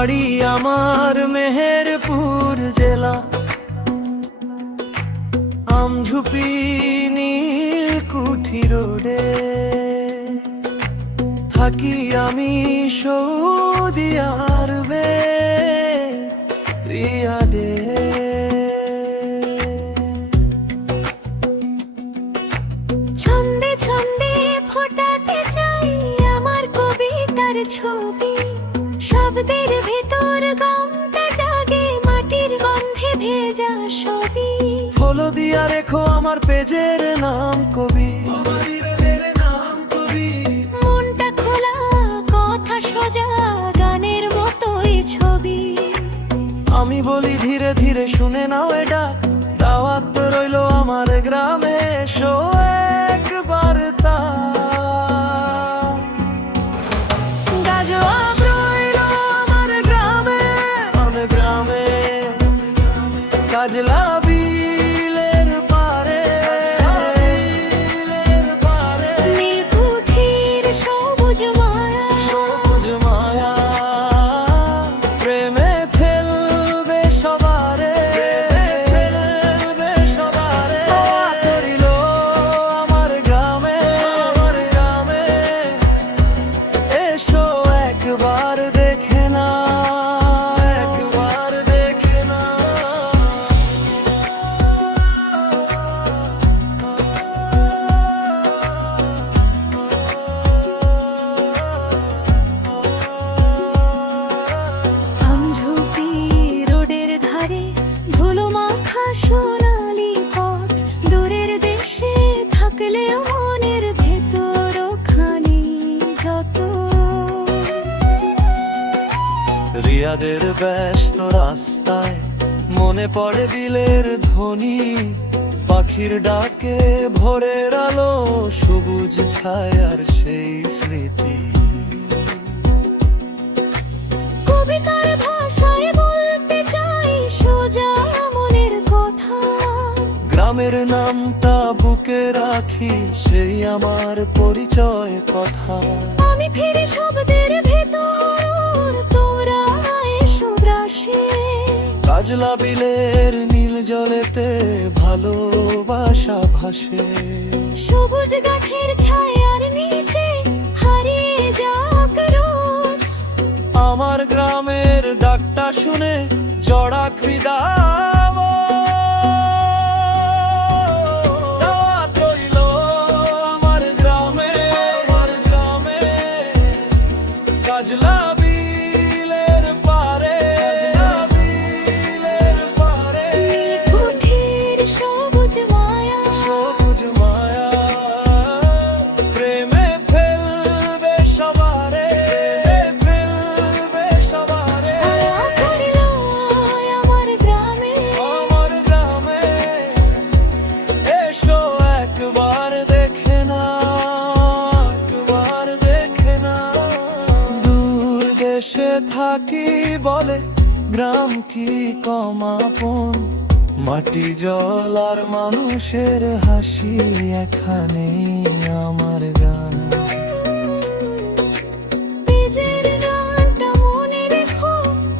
বাড়ি আমার মেহেরপুর জেলা, আমঝুপি নীলকুঠি রোডে থাকি আমি সৌদি আরবে রিয়াদে। ছন্দে ছন্দে ফোটাতে চাই আমার কবিতার ছবি, শব্দের ভেতর গানটা জাগে মাটির গন্ধে ভেজা ছবি। ফলো দিয়া রেখো আমার পেজের নাম কবি, মনটা খোলা কথা সোজা গানের মতোই ছবি। আমি বলি ধীরে ধীরে শুনে নাও এটা, দাওয়াত তো রইলো আমার গ্রামে, এসো একবার তা গাজোয়াব রইলো আমার গ্রামে, আমার গ্রামে কাজলা বিলের পারে, নীলকুঠির সবুজ মায়া, সবুজ মায়া প্রেমে ফেলবে সবারে, ফেলবে সবারে। করিল আমার গ্রামে, আমার গ্রামে এসো একবার দেখে না, একবার দেখে না। আমঝুপি রোডের ধারে ধুলো মাখা সোনালি পথ, দূরের দেশে থাকলেও মনের ভেতর ওখানে যত। রিয়াদের ব্যস্ত রাস্তায় মনে পড়ে বিলের ধ্বনি, পাখির ডাকে ভোরের আলো, সবুজ ছায়ার সেই স্মৃতি। কবিতার ভাষায় বলতে চাই সোজা মনের কথা, গ্রামের নামটা বুকে রাখি, সেই আমার পরিচয় কথা। আমি ফিরি শব্দের ভেতর, তোমরা এসো গ্রাসে। কাজলা বিলের নীল জলেতে ভালোবাসা ভাসে, সবুজ গাছের ছায়ার নিচে হারিয়ে যাক রোদ। আমার গ্রামের ডাকটা শুনে জড়া হৃদয় দাওয়াত রইলো আমার গ্রামে, আমার গ্রামে কাজলা বিলের পারে, কাজলা বিলের পারে নীলকুঠির সবুজ মায়া, সবুজ মায়া প্রেমে ফেলবে সবারে, ফেলবে সবারে। মায়া করিল আমার গ্রামে, আমার গ্রামে এসো একবার দেখে না, একবার দেখে না। দূর দেশে থাকি বলে গ্রাম কি কম আপন, মাটি জল আর মানুষের হাসি এখানেই আমার গান। পেজের গানটা মনে রেখো,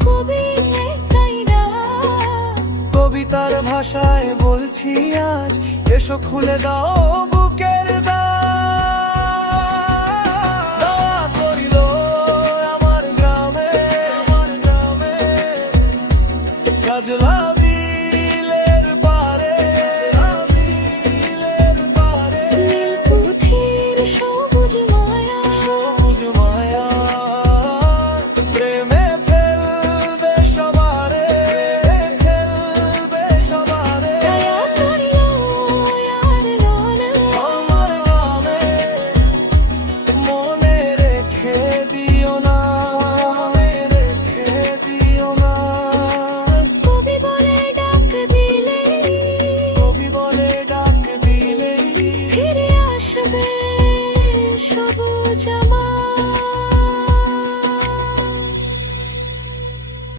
কবি একাই ডাক। কবিতার ভাষায় বলছি আজ, এসো খুলে দাও বুকের দাওয়াত রইল আমার গ্রামে, আমার গ্রামে কাজলা বিলের পারে, বিলের পারে নীলকুঠির সবুজ মায়া, সবুজ মায়া প্রেমে ফেলবে সবারে, ফেলবে সবারে। দয়া করিল আর রোনা, আমার গ্রামে মনে রেখে দিও না, মনে রেখে দিও না। কবি বলে ডাক দিলে, কবি বলে ডাক দিলেই ফিরে আসবে সবুজ আমার।